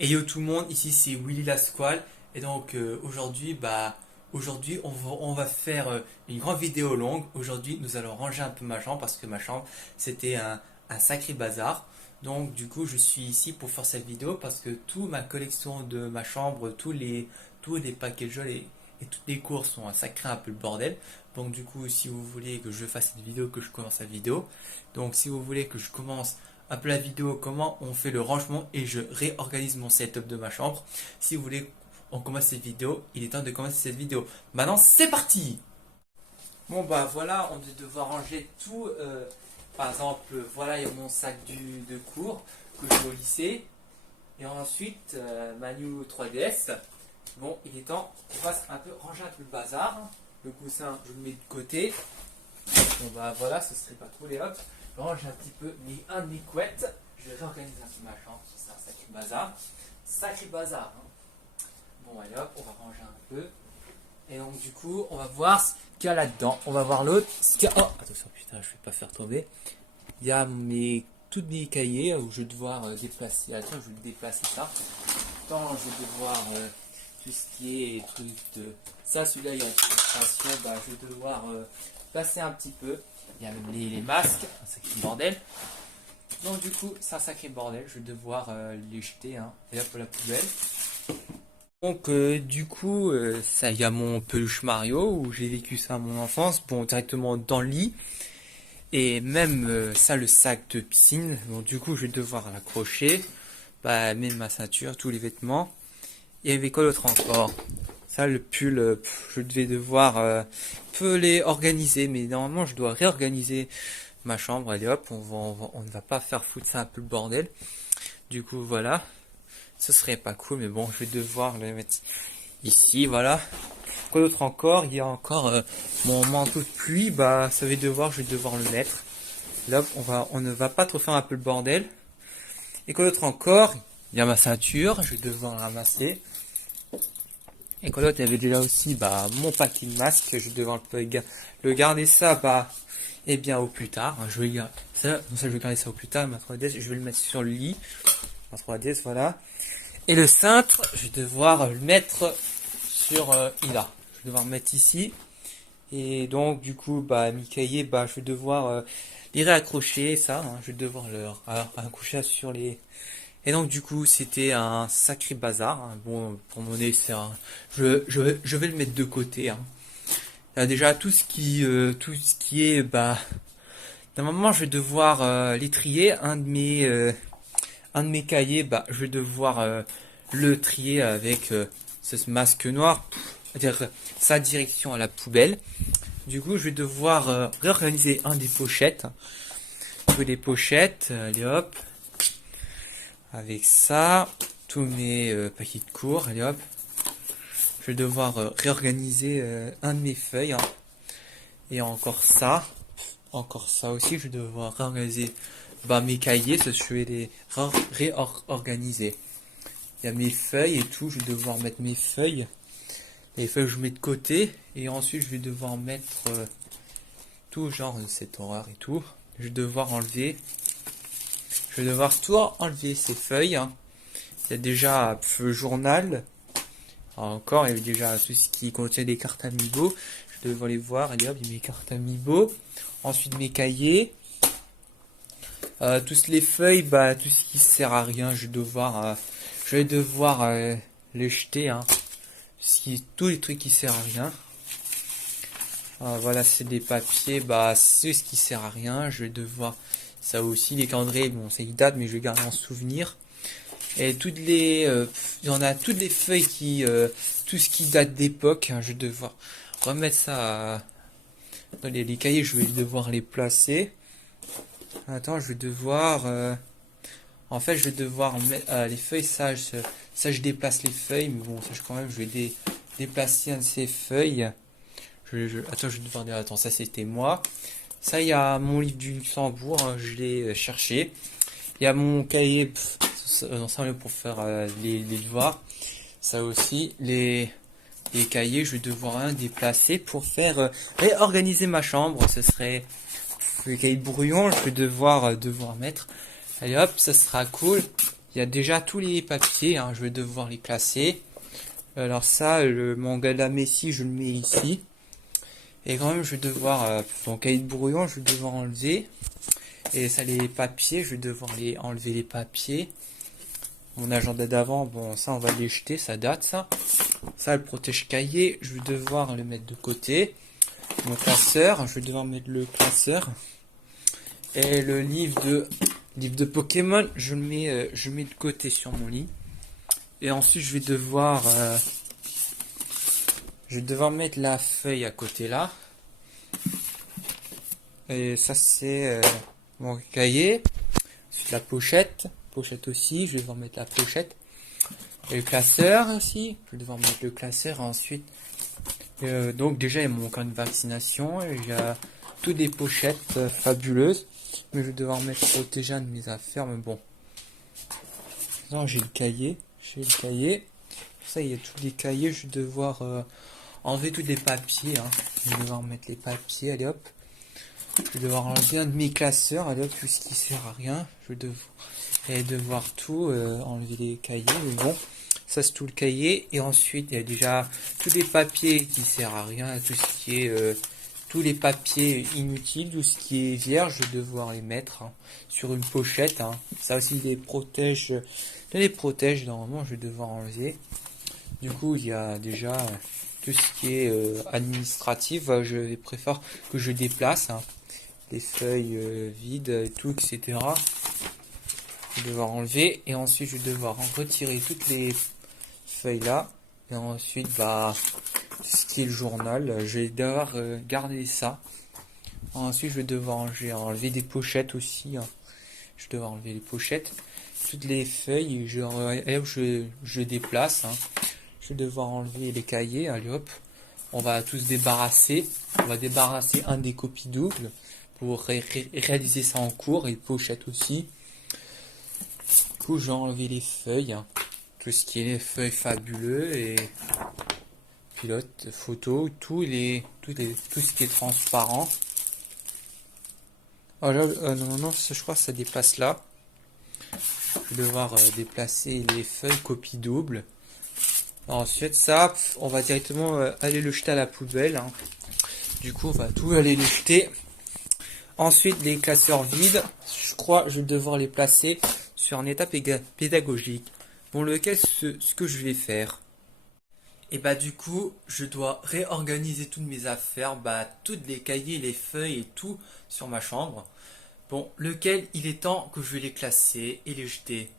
Et yo tout le monde, ici c'est Willy la Squale et donc aujourd'hui on va faire une grande vidéo longue. Aujourd'hui nous allons ranger un peu ma chambre parce que ma chambre c'était un sacré bazar. Donc du coup je suis ici pour faire cette vidéo parce que toute ma collection de ma chambre, tous les paquets de jeux et toutes les courses sont un sacré un peu le bordel. Donc du coup si vous voulez que je fasse cette vidéo, que je commence la vidéo, donc si vous voulez que je commence un peu la vidéo comment on fait le rangement et je réorganise mon setup de ma chambre. Si vous voulez on commence cette vidéo, il est temps de commencer cette vidéo. Maintenant c'est parti. Bon bah voilà, on va devoir ranger tout. Par exemple, voilà il y a mon sac de cours que j'ai au lycée. Et ensuite ma New 3DS. Bon, il est temps qu'on fasse un peu ranger un peu le bazar. Le coussin, je le mets de côté. Bon bah voilà, ce serait pas trop les hop. Je range un petit peu un de mes couettes. Je réorganise un peu ma chambre. C'est un sacré bazar. Sacré bazar. Hein. Bon allez hop, on va ranger un peu. Et donc du coup, on va voir ce qu'il y a là-dedans. On va voir l'autre. Oh, attention, putain, je vais pas faire tomber. Il y a tous mes cahiers où je vais devoir déplacer. Attends, je vais déplacer ça. Attends, je vais devoir tout ce qui est truc de... Ça, celui-là, il y a une illustration. Bah, je vais devoir passer un petit peu. Il y a même les masques. Un sacré bordel. Donc du coup, c'est un sacré bordel. Je vais devoir les jeter. Hein. Et là, pour la poubelle. Donc du coup, ça, il y a mon peluche Mario où j'ai vécu ça à mon enfance. Bon, directement dans le lit. Et même ça, le sac de piscine. Donc du coup, je vais devoir l'accrocher. Bah, même ma ceinture, tous les vêtements. Et avec quoi d'autre encore? Ça, le pull, je devais devoir peu les organiser, mais normalement, je dois réorganiser ma chambre. Allez hop, on ne va pas faire foutre ça un peu le bordel. Du coup, voilà. Ce serait pas cool, mais bon, je vais devoir le mettre ici, voilà. Quoi d'autre encore? Il y a encore mon manteau de pluie, bah, je vais devoir le mettre. Là, on ne va pas trop faire un peu le bordel. Et quoi d'autre encore? Il y a ma ceinture, je vais devoir la ramasser. Et quoi d'autre? Il y avait déjà aussi bah, mon paquet de masques, je vais devoir le garder ça bah, et bien au plus tard. Je vais garder ça, je vais garder ça au plus tard. Ma 3DS, je vais le mettre sur le lit. Ma 3DS, voilà. Et le cintre, je vais devoir le mettre sur là. Je vais devoir le mettre ici. Et donc du coup, bah mes cahiers, bah je vais devoir les réaccrocher, ça. Hein, je vais devoir le raccrocher sur les. Et donc du coup, c'était un sacré bazar. Hein. Bon, pour mon nez, je vais le mettre de côté. Hein. Il y a déjà tout ce qui est, bah, normalement, je vais devoir les trier. Un de mes cahiers, bah, je vais devoir le trier avec ce masque noir, c'est-à-dire sa direction à la poubelle. Du coup, je vais devoir réorganiser un des pochettes. Tous les pochettes, allez hop. Avec ça, tous mes paquets de cours, allez hop. Je vais devoir réorganiser un de mes feuilles. Hein. Et encore ça aussi, je vais devoir réorganiser bah, mes cahiers, ça, je vais les réorganiser. Il y a mes feuilles et tout, je vais devoir mettre mes feuilles. Les feuilles, je mets de côté. Et ensuite, je vais devoir mettre tout genre de cette horreur et tout. Je vais devoir enlever. Je vais devoir tout enlever ces feuilles. Hein. Il y a déjà le journal. Encore, il y a déjà tout ce qui contient des cartes Amiibo. Je vais devoir les voir. Allez hop, il y a mes cartes Amiibo. Ensuite, mes cahiers. Tous les feuilles, bah, tout ce qui sert à rien, je vais devoir les jeter. Hein. Tous les trucs qui servent à rien. Voilà, c'est des papiers, bah, c'est ce qui sert à rien. Je vais devoir, ça aussi, les calendriers, bon, ça y date, mais je vais garder en souvenir. Et il y en a toutes les feuilles tout ce qui date d'époque, hein, je vais devoir remettre ça dans les cahiers, je vais devoir les placer. Attends, je vais devoir, en fait, je vais devoir mettre les feuilles, ça, je déplace les feuilles, mais bon, ça, quand même, je vais déplacer un de ces feuilles. Attends, je vais devoir dire, attends, ça, c'était moi. Ça, il y a mon livre du Luxembourg, hein, je l'ai cherché. Il y a mon cahier ensemble pour faire les devoirs. Ça aussi, les cahiers, je vais devoir un déplacer pour faire réorganiser ma chambre. Ce serait le cahier de brouillon, je vais devoir mettre. Allez hop, ça sera cool. il y a déjà tous les papiers, hein, je vais devoir les classer. Alors ça, le manga de la Messi, je le mets ici. Et quand même, je vais devoir, mon cahier de brouillon, je vais devoir enlever. Et ça, les papiers, je vais devoir enlever les papiers. Mon agenda d'avant, bon, ça, on va les jeter, ça date, ça. Ça, le protège-cahier, je vais devoir le mettre de côté. Mon classeur, je vais devoir mettre le classeur. Et le livre de Pokémon, je le mets de côté sur mon lit. Et ensuite, je vais devoir mettre la feuille à côté là. Et ça, c'est mon cahier. Ensuite, la pochette. Pochette aussi, je vais devoir mettre la pochette. Et le classeur aussi, je vais devoir mettre le classeur. Ensuite, donc déjà, il y a mon carnet de vaccination. Il y a toutes des pochettes fabuleuses. Mais je vais devoir mettre protéger un de mes affaires. Mais bon. Non, j'ai le cahier. Ça, il y a tous les cahiers. Je vais devoir enlever tous les papiers. Hein. Je vais devoir mettre les papiers. Allez hop. Je vais devoir enlever un de mes classeurs. Allez hop, tout ce qui sert à rien. Je vais devoir tout enlever les cahiers. Mais bon. Ça, c'est tout le cahier. Et ensuite, il y a déjà tous les papiers qui servent à rien. Tout ce qui est tous les papiers inutiles, tout ce qui est vierge, je vais devoir les mettre hein, sur une pochette. Hein. Ça aussi les protège, normalement je vais devoir enlever. Du coup, il y a déjà tout ce qui est administratif, je préfère que je déplace. Hein. Les feuilles vides, et tout, etc. Je vais devoir enlever et ensuite je vais devoir en retirer toutes les feuilles là. Et ensuite, bah, tout ce qui est le journal, je vais devoir garder ça. Ensuite, je vais devoir enlever des pochettes aussi. Hein. Je vais devoir enlever les pochettes. Toutes les feuilles, je déplace. Hein. Je vais devoir enlever les cahiers. Allez hop. On va tous débarrasser. On va débarrasser un des copies doubles pour réaliser ça en cours. Et les pochettes aussi. Du coup, je vais enlever les feuilles. Hein. Tout ce qui est les feuilles fabuleux et pilote, photo, tout ce qui est transparent. Oh là, non, je crois que ça dépasse là. Je vais devoir déplacer les feuilles copie double. Ensuite, ça, on va directement aller le jeter à la poubelle. Hein. Du coup, on va tout aller le jeter. Ensuite, les classeurs vides. Je crois que je vais devoir les placer sur un état pédagogique. Bon, ce que je vais faire. Et bah du coup, je dois réorganiser toutes mes affaires, bah toutes les cahiers, les feuilles et tout sur ma chambre. Bon, lequel il est temps que je vais les classer et les jeter.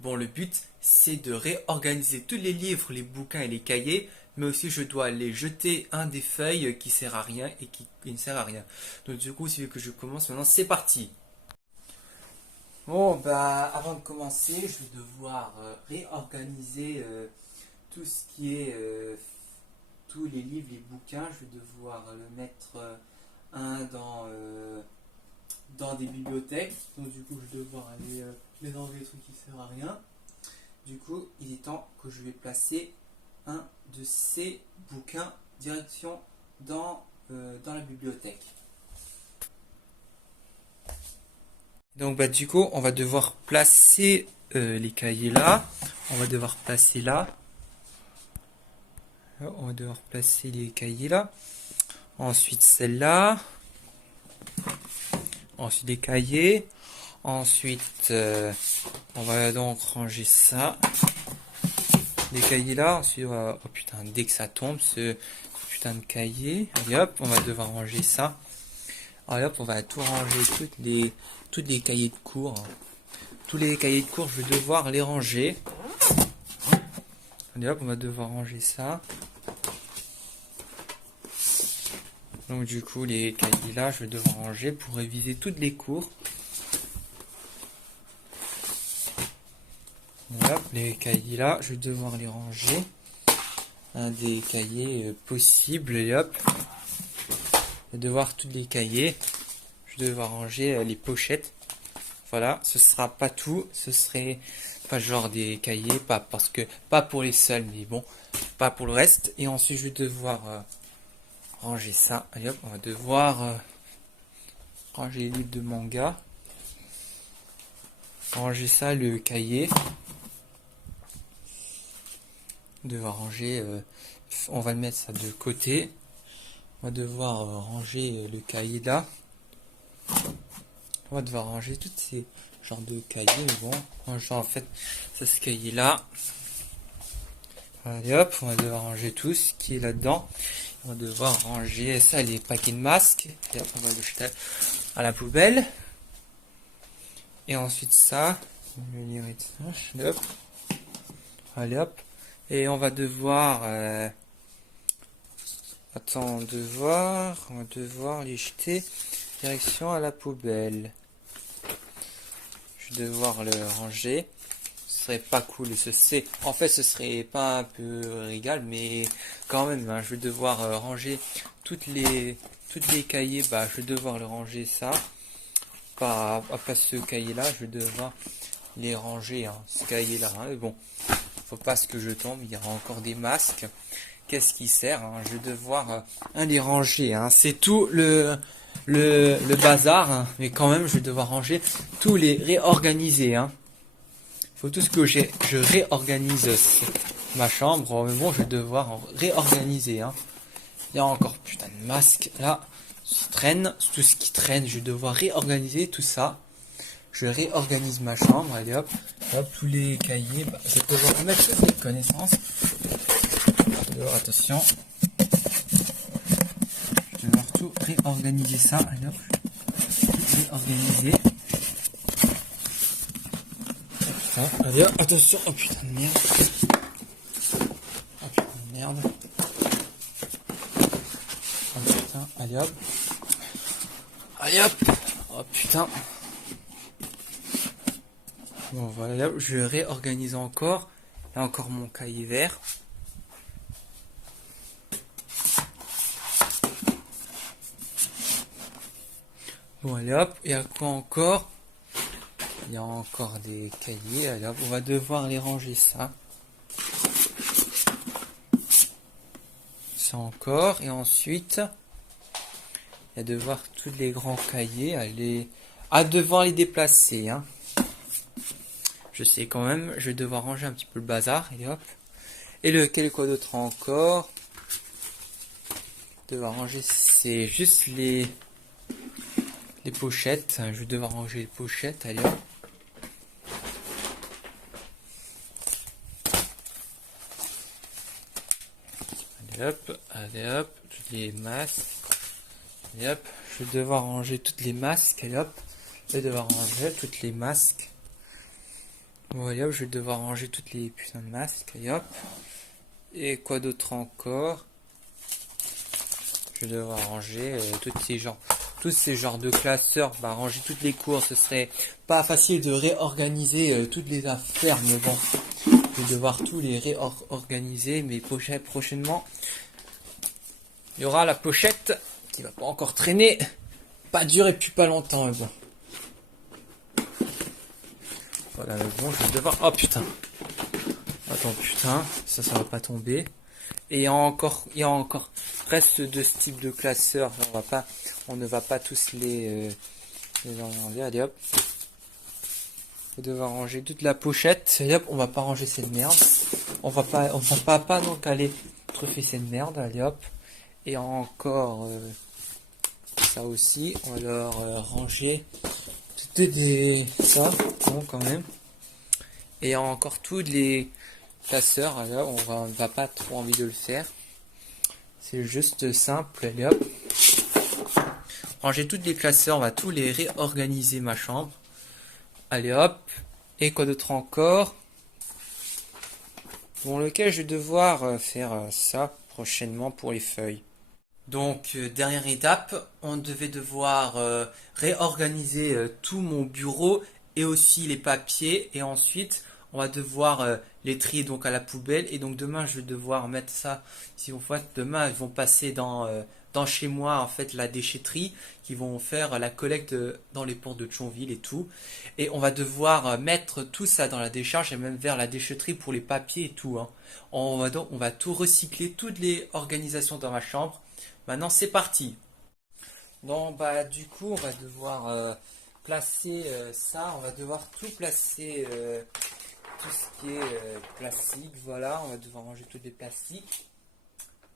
Bon, le but c'est de réorganiser tous les livres, les bouquins et les cahiers, mais aussi je dois les jeter un des feuilles qui sert à rien et qui ne sert à rien. Donc du coup, si vous voulez que je commence maintenant, c'est parti. Bon, bah avant de commencer, je vais devoir réorganiser tout ce qui est tous les livres, les bouquins, je vais devoir le mettre un dans des bibliothèques. Donc du coup, je vais devoir aller mélanger les trucs qui ne servent à rien. Du coup, il est temps que je vais placer un de ces bouquins direction dans la bibliothèque. Donc bah du coup, on va devoir placer les cahiers là. On va devoir placer là. On va devoir placer les cahiers là. Ensuite celle-là. Ensuite les cahiers. Ensuite, on va donc ranger ça. Les cahiers là. Ensuite, oh putain, dès que ça tombe, ce putain de cahier. Allez hop, on va devoir ranger ça. Allez hop, on va tout ranger, toutes les cahiers de cours. Tous les cahiers de cours, je vais devoir les ranger. Allez hop, on va devoir ranger ça. Donc du coup, les cahiers là, je vais devoir ranger pour réviser toutes les cours. Hop, les cahiers là, je vais devoir les ranger. Un des cahiers possibles, et hop. Je vais devoir tous les cahiers. Je vais devoir ranger les pochettes. Voilà, ce sera pas tout, ce serait pas genre des cahiers, pas pour les seuls, mais bon, pas pour le reste. Et ensuite, je vais devoir ranger ça. Allez hop, on va devoir ranger les livres de manga. ranger ça, le cahier. On va ranger, on va le mettre ça de côté. On va devoir ranger le cahier là. On va devoir ranger tous ces genres de cahiers, mais bon, ranger en fait ça, ce cahier là. Allez hop, on va devoir ranger tout ce qui est là-dedans. On va devoir ranger ça, les paquets de masques. Et hop, on va le jeter à la poubelle. Et ensuite ça, on va lire ça, hop. Allez hop. Et on va devoir on va devoir les jeter direction à la poubelle. Je vais devoir le ranger. Ce serait pas cool, en fait ce serait pas un peu régal, mais quand même, hein, je vais devoir ranger toutes les cahiers, bah je vais devoir le ranger ça. Pas ce cahier là, je vais devoir les ranger, hein, ce cahier là, hein, mais bon. Faut pas que je tombe, il y aura encore des masques. Qu'est-ce qui sert, hein, je vais devoir les ranger, hein. C'est tout le bazar, hein, mais quand même je vais devoir ranger, tous les réorganiser, hein. Faut tout ce que je réorganise ma chambre, mais bon je vais devoir en réorganiser, hein. Il y a encore putain de masques là, tout ce qui traîne, je vais devoir réorganiser tout ça. Je réorganise ma chambre, allez hop, hop, tous les cahiers, bah, je vais devoir mettre des connaissances. Alors, attention, je vais devoir tout réorganiser ça, allez hop, tout réorganiser. Ah, allez hop, attention, oh putain de merde, oh putain de merde, oh putain, allez hop, oh putain. Bon voilà, là je réorganise encore. Là encore mon cahier vert. Bon allez hop, et à quoi encore? Il y a encore des cahiers, allez hop, on va devoir les ranger ça. Ça encore, et ensuite, il y a devoir tous les grands cahiers, à devoir les déplacer, hein. Je sais quand même, je vais devoir ranger un petit peu le bazar, et hop. Et quoi d'autre encore? Devoir ranger, c'est juste les pochettes. Je vais devoir ranger les pochettes, allez hop. Allez hop, toutes les masques. Allez hop, je vais devoir ranger toutes les masques, allez hop. Je vais devoir ranger toutes les masques. Bon, allez hop, je vais devoir ranger toutes les putains de masques, allez hop. Et quoi d'autre encore? Je vais devoir ranger tous ces genres de classeurs. Bah, ranger toutes les courses, ce serait pas facile de réorganiser toutes les affaires, mais bon, je vais devoir tous les réorganiser. Mais prochainement, il y aura la pochette qui va pas encore traîner, pas durer plus pas longtemps, mais bon. Voilà, mais bon, je vais devoir. Oh putain! Attends, putain, ça va pas tomber. Et il y a encore reste de ce type de classeurs. On ne va pas tous les enlever. Allez hop. On va devoir ranger toute la pochette. Allez hop, on va pas ranger cette merde. On va pas donc aller truffer cette merde. Allez hop. Et encore ça aussi. On va devoir ranger ça. Bon quand même. Et encore tous les classeurs, alors on va pas trop envie de le faire. C'est juste simple, allez hop. Ranger tous les classeurs, on va tous les réorganiser ma chambre. Allez hop. Et quoi d'autre encore? Bon, lequel je vais devoir faire ça prochainement pour les feuilles. Donc, dernière étape, on devait devoir réorganiser tout mon bureau et aussi les papiers. Et ensuite, on va devoir les trier donc à la poubelle. Et donc demain, je vais devoir mettre ça. Si vous voyez, demain, ils vont passer dans chez moi, en fait, la déchetterie, qui vont faire la collecte dans les ports de Thionville et tout. Et on va devoir mettre tout ça dans la décharge et même vers la déchetterie pour les papiers et tout, hein. On va tout recycler, toutes les organisations dans ma chambre. Maintenant, c'est parti. Donc, bah, du coup, on va devoir placer ça, on va devoir tout placer, tout ce qui est plastique, voilà, on va devoir ranger tous les plastiques.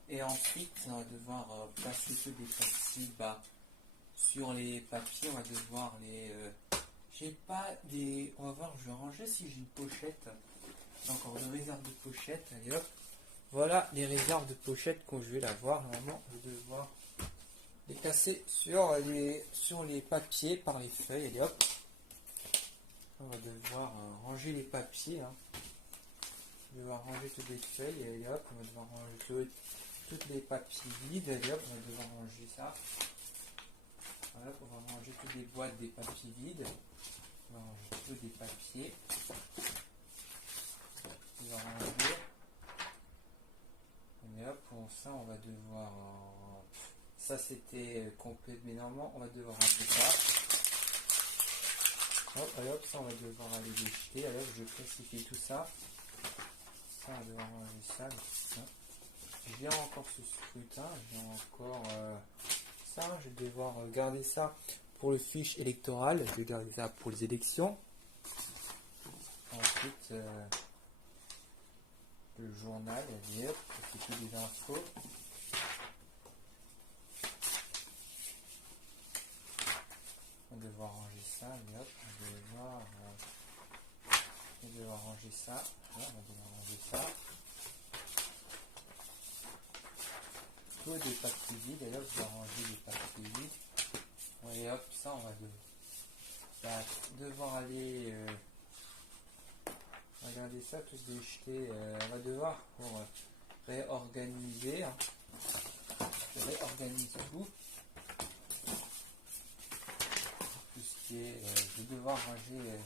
Et ensuite, on va devoir placer tous les plastiques sur les papiers, on va devoir les... j'ai pas des... On va voir, je vais ranger si j'ai une pochette. J'ai encore de réserve de pochettes, allez hop. Voilà les réserves de pochettes quand je vais l'avoir. Normalement, je vais devoir les casser sur les papiers par les feuilles, allez hop. On va devoir ranger les papiers. Hein. On va devoir ranger toutes les feuilles, allez hop. On va devoir ranger toutes les papiers vides, allez hop. On va devoir ranger ça. Voilà, on va ranger toutes les boîtes des papiers vides. On va ranger tous les papiers. On va ranger. Et hop, pour ça, on va devoir... Ça, c'était complet, mais normalement, on va devoir ranger ça. Hop, allez, hop, ça, on va devoir aller les jeter. Alors, je classifie tout ça. Ça, on va devoir ranger ça. J'ai encore ce scrutin. J'ai encore ça. Je vais devoir garder ça pour le fiche électoral. Je vais garder ça pour les élections. Ensuite... le journal, hop, c'est toutes les infos. On va devoir ranger ça, hop, on va devoir ranger ça, voilà, on va devoir ranger ça. Tout des papiers vides, et hop, je vais ranger les papiers vides. Et hop, ça on va devoir aller regardez ça, tous les jeter, on va devoir pour réorganiser. Hein. Je réorganise tout. Tout ce qui est. Je vais devoir ranger.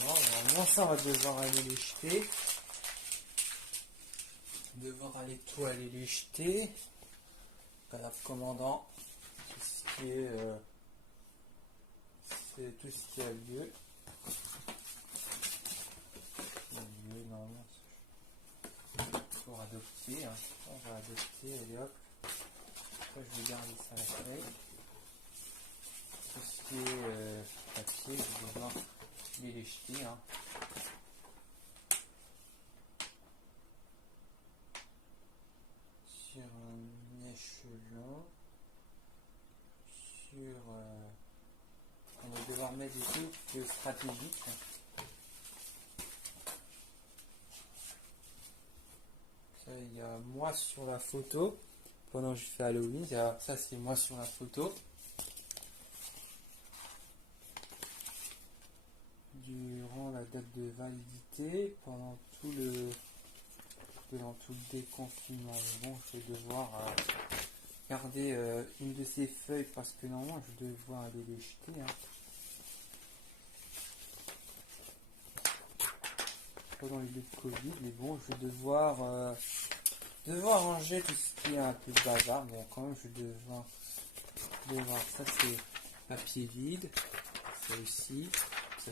Normalement, ça, on va devoir aller les jeter. Devoir aller tout aller les jeter. Voilà, commandant. Tout ce qui est. C'est tout ce qui a lieu. Normalement, pour adopter. Hein. On va adopter, allez hop. Après, je vais garder ça à la feuille. Tout ce qui est papier, je vais devoir les jeter. Hein. Sur un échelon. Sur... on va devoir mettre des trucs stratégiques. Ça, il y a moi sur la photo. Pendant que je fais Halloween, ça c'est moi sur la photo. Durant la date de validité, pendant tout le déconfinement. Bon, je vais devoir garder une de ces feuilles parce que normalement je vais devoir aller les jeter. Hein. Pendant les Covid, mais bon, je vais devoir ranger tout ce qui est un peu bazar, mais quand même je vais devoir ça c'est papier vide, ça aussi, ça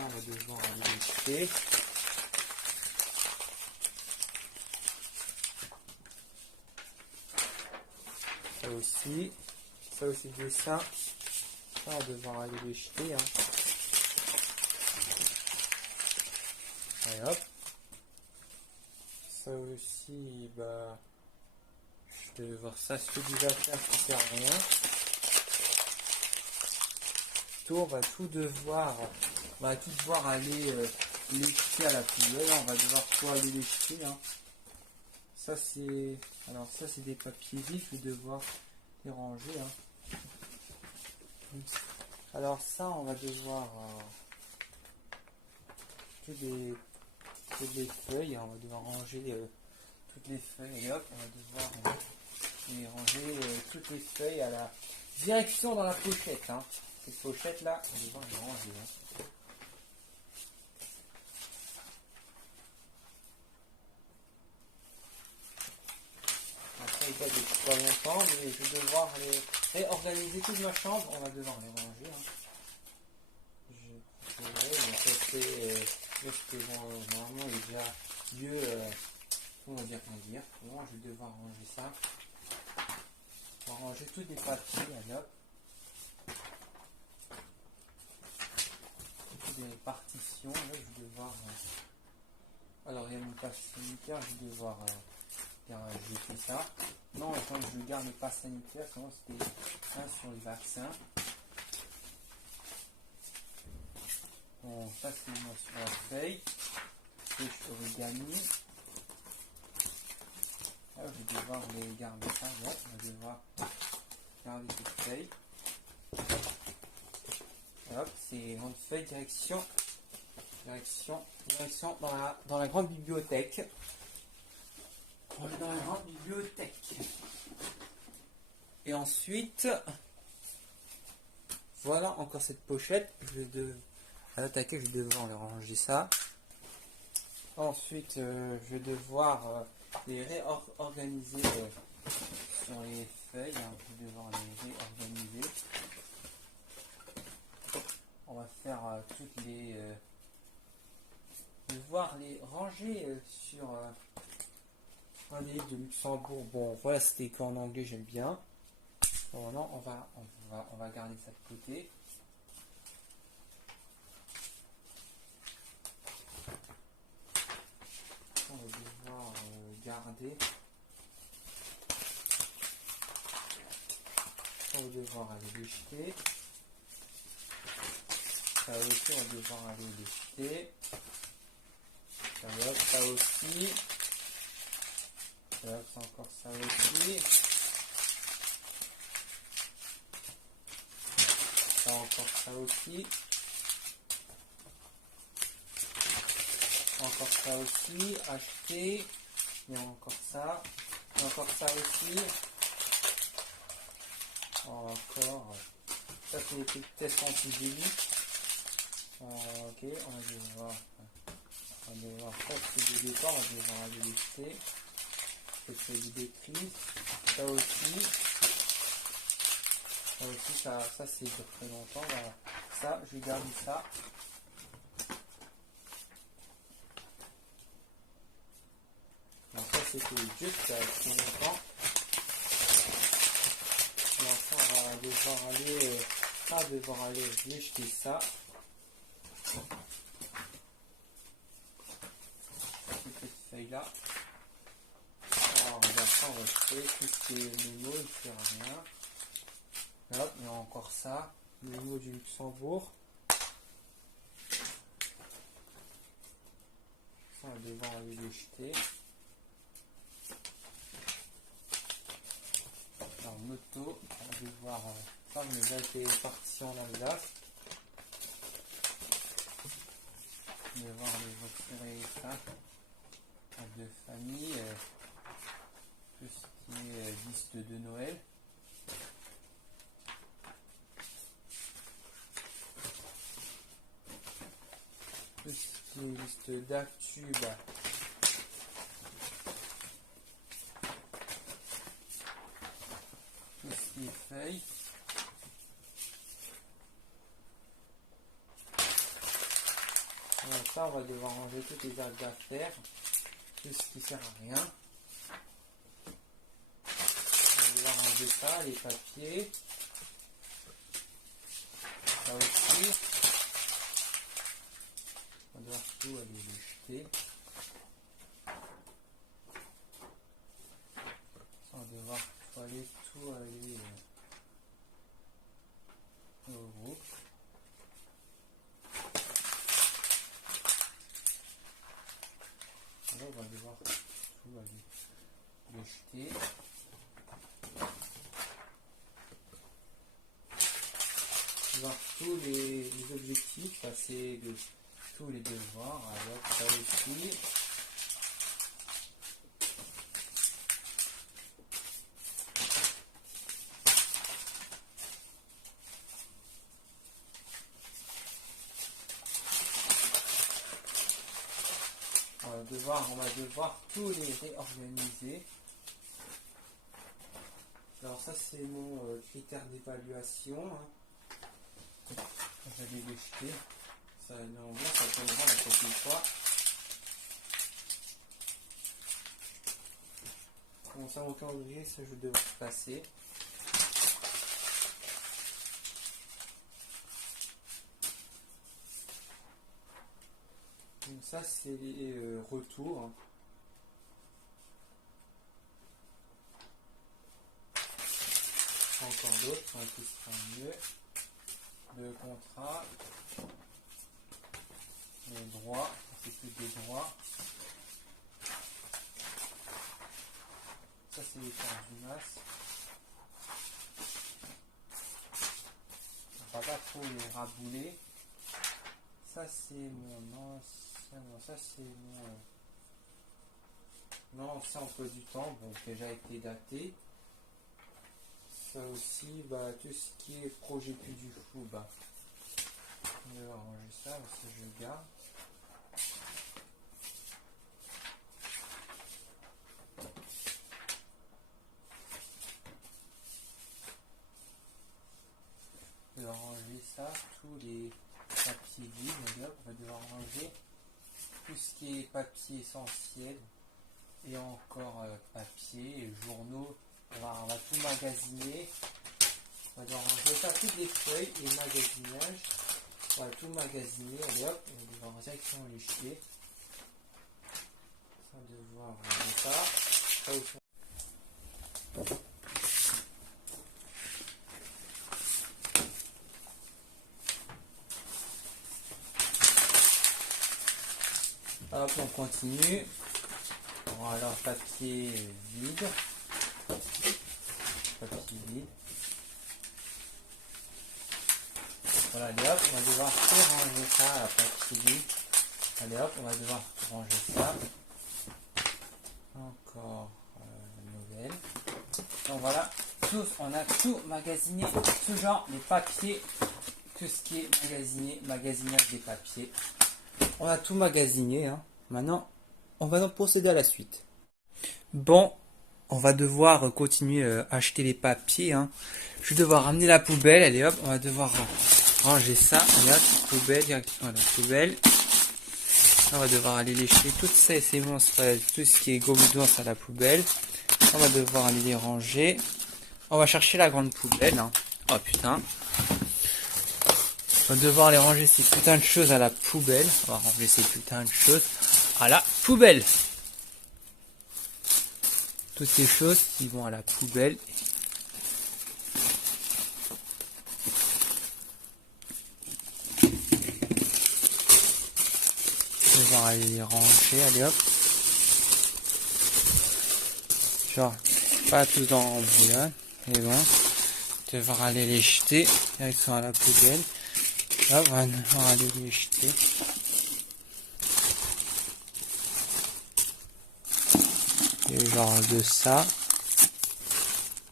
on va devoir aller les jeter. Ça aussi des ça on va devoir aller les jeter. Hein. Allez hop. Ça aussi, je vais voir ça, c'est du affaire qui sert à rien. On va tout devoir aller les jeter à la poubelle. On va devoir tout aller les jeter. Hein. Ça c'est des papiers vifs, je vais devoir les ranger. Hein. Alors ça, on va devoir toutes les feuilles, on va devoir ranger toutes les feuilles et hop, on va devoir les ranger toutes les feuilles à la direction dans la pochette. Hein. Cette pochette là, on va devoir les ranger. Hein. Après, il date depuis pas longtemps, mais je vais devoir les réorganiser toute ma chambre, on va devoir les ranger. Hein. Donc ça c'est que bon, normalement il est déjà vieux, on va dire. Moi je vais devoir ranger ça. On va ranger tous les papiers, là. Des partitions, là, je vais devoir... alors, il y a mon passe sanitaire, je vais devoir... j'ai fait ça. Non, attends, je garde le passe sanitaire, comment c'était un sur les vaccins. Bon, ça c'est moi sur la feuille. Et origami. Ah, je vais devoir les garder ça. Bon, on va devoir garder cette feuille. Hop, c'est grande feuille, direction dans la grande bibliothèque. On est dans la grande bibliothèque. Et ensuite, voilà encore cette pochette. À l'attaquer, je vais devoir le ranger ça. Ensuite, je vais devoir les réorganiser sur les feuilles. Hein. Je vais devoir les réorganiser. On va faire toutes les... devoir les ranger sur un livre de Luxembourg. Bon, voilà, c'était écrit en anglais, j'aime bien. Bon, non, on va garder ça de côté. On va devoir garder. On va devoir aller les jeter. Ça aussi, on va devoir aller les jeter. Ça aussi. C'est encore ça aussi. Ça encore ça aussi. Encore ça aussi. Acheter. Il y a encore ça. Et encore ça aussi. Encore. Ça c'est les petites tests antigéniques. Ok, on va devoir ça c'est du départ, on va devoir aller laisser. C'est du décrit. Ça aussi, ça c'est de très longtemps. Voilà. Ça, je garde ça. Donc ça c'était juste très longtemps. Et enfin on va devoir aller jeter ça. Cette feuille là. Alors on va jeter tout ce qui est mémo, il ne sert à rien. Hop, il y a encore ça. Mémo du Luxembourg. Ça on va devoir aller les jeter. Alors moto, on va devoir faire mes partitions en Alsace. On va devoir les retirer ça. De famille, tout ce qui est liste de Noël. Tout ce qui est liste d'actu, tout ce qui est feuilles. Ça, on va devoir ranger toutes les affaires, tout ce qui sert à rien. On va devoir ranger ça, les papiers. Ça aussi. On va devoir tout aller le jeter. Ça, on va devoir tout aller au groupe. Là, on va devoir tout aller le jeter. Voir tous les objectifs, passer de tous les devoirs, alors ça aussi. On va devoir tous les réorganiser. Alors ça c'est mon critère d'évaluation. Hein. Je vais les jeter. Ça, normalement ça tombera la prochaine fois. Bon ça mon calendrier, ça je vais devoir passer. Ça, c'est les retours. Encore d'autres, qui seront mieux. Le contrat. Les droits. C'est plus des droits. Ça, c'est les cartes du masse. On va pas trop les rabouler. Ça, c'est mon ancien. Non, ça, c'est mon ancien emploi du temps. Bon, qui a déjà été daté. Ça aussi, bah, tout ce qui est projet plus du fou, bah, je vais ranger ça, parce que je garde. Je vais ranger ça, tous les papiers vides, on va devoir ranger tout ce qui est papier essentiel et encore papier et journaux. On va tout magasiner. On va devoir ranger ça, toutes les feuilles et magasinage. On va tout magasiner. Allez hop, on va devoir directement les jeter. On va devoir ranger ça. Ça aussi. Hop, on continue. Bon, alors, papier vide. Papier vide. Voilà, allez hop, on va devoir ranger ça à la papier vide. Allez hop, on va devoir ranger ça. Encore nouvelle. Donc voilà, on a tout magasiné, tout genre, les papiers, tout ce qui est magasiné, magasinage des papiers. On a tout magasiné, hein. Maintenant, on va donc procéder à la suite. Bon, on va devoir continuer à acheter les papiers, hein. Je vais devoir ramener la poubelle, allez hop, on va devoir ranger ça, allez hop, poubelle, directement à la poubelle. On va devoir aller lécher toutes ces monstres, tout ce qui est gomme à la poubelle. On va devoir aller les ranger. On va chercher la grande poubelle, hein. Oh putain. On va devoir aller ranger ces putains de choses à la poubelle. On va ranger ces putains de choses à la poubelle. Toutes ces choses qui vont à la poubelle. On va devoir aller les ranger. Allez hop. Genre, pas tous dans le brouillon. Et bon. On va devoir aller les jeter. Ils sont à la poubelle. Là, on va devoir aller les jeter. Et genre de ça.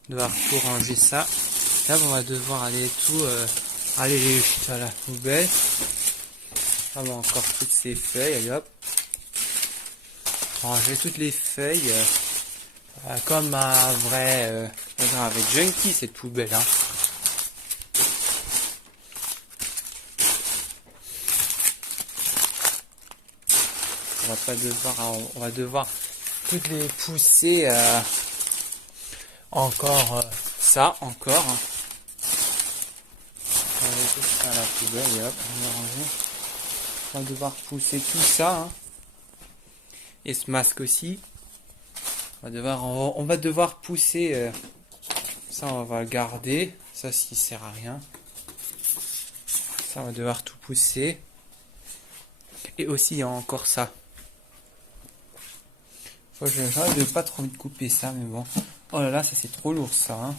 On va devoir tout ranger ça. Là, on va devoir aller tout aller les jeter à la poubelle. Là, on a encore toutes ces feuilles. Allez hop. Ranger toutes les feuilles. Comme un vrai avec junkie cette poubelle, hein. On va devoir toutes les pousser encore ça encore, hein. On va mettre tout ça à la poubelle et hop, on va ranger. On va devoir pousser tout ça, hein. Et ce masque aussi. On va devoir pousser ça, on va le garder. Ça, ce qui sert à rien. Ça, on va devoir tout pousser. Et aussi, il y a encore ça. J'arrête de pas trop vite couper ça, mais bon. Oh là là, ça c'est trop lourd ça, hein.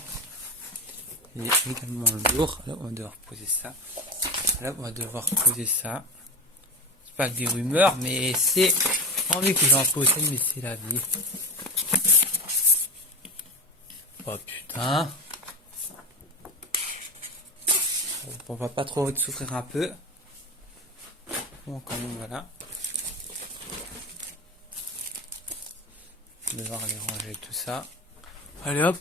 Il est également lourd. Là, on va devoir poser ça. Là, on va devoir poser ça. C'est pas que des rumeurs, mais c'est envie que j'en possède, mais c'est la vie. Oh putain. On va pas trop souffrir un peu. Bon, quand même, voilà. Je vais devoir aller ranger tout ça. Allez hop.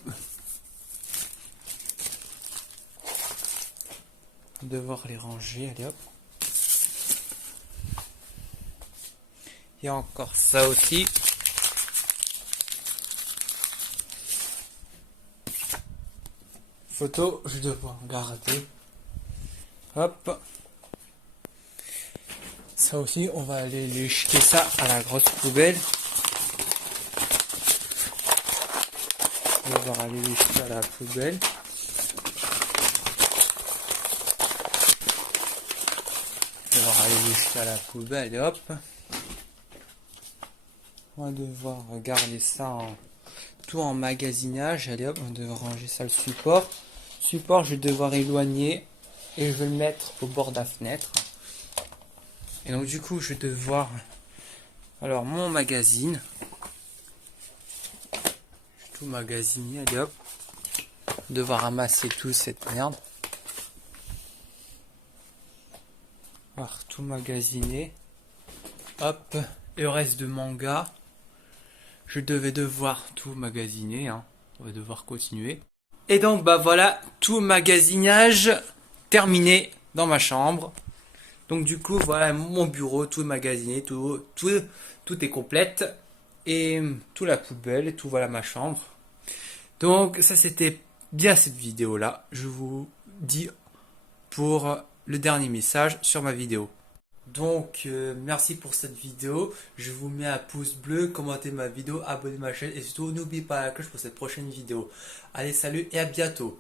Devoir les ranger, allez hop. Il y a encore ça aussi. Photo, je dois garder. Hop. Ça aussi, on va aller les jeter ça à la grosse poubelle. On va devoir aller les jeter à la poubelle. On va devoir aller les jeter à la poubelle et hop. On va devoir garder ça tout en magasinage. Allez hop, on va devoir ranger ça le support. Support, je vais devoir éloigner et je vais le mettre au bord de la fenêtre. Et donc du coup, je vais devoir... Alors, mon magazine. Je vais tout magasiner, allez hop. Devoir ramasser tout cette merde. Alors, tout magasiner. Hop, le reste de manga. Je devais devoir tout magasiner, hein. On va devoir continuer. Et donc, bah voilà, tout magasinage terminé dans ma chambre. Donc du coup, voilà mon bureau, tout magasiné, tout est complète. Et tout la poubelle, et tout voilà ma chambre. Donc ça c'était bien cette vidéo là. Je vous dis pour le dernier message sur ma vidéo. Donc merci pour cette vidéo. Je vous mets un pouce bleu, commentez ma vidéo, abonnez ma chaîne et surtout n'oubliez pas la cloche pour cette prochaine vidéo. Allez salut et à bientôt.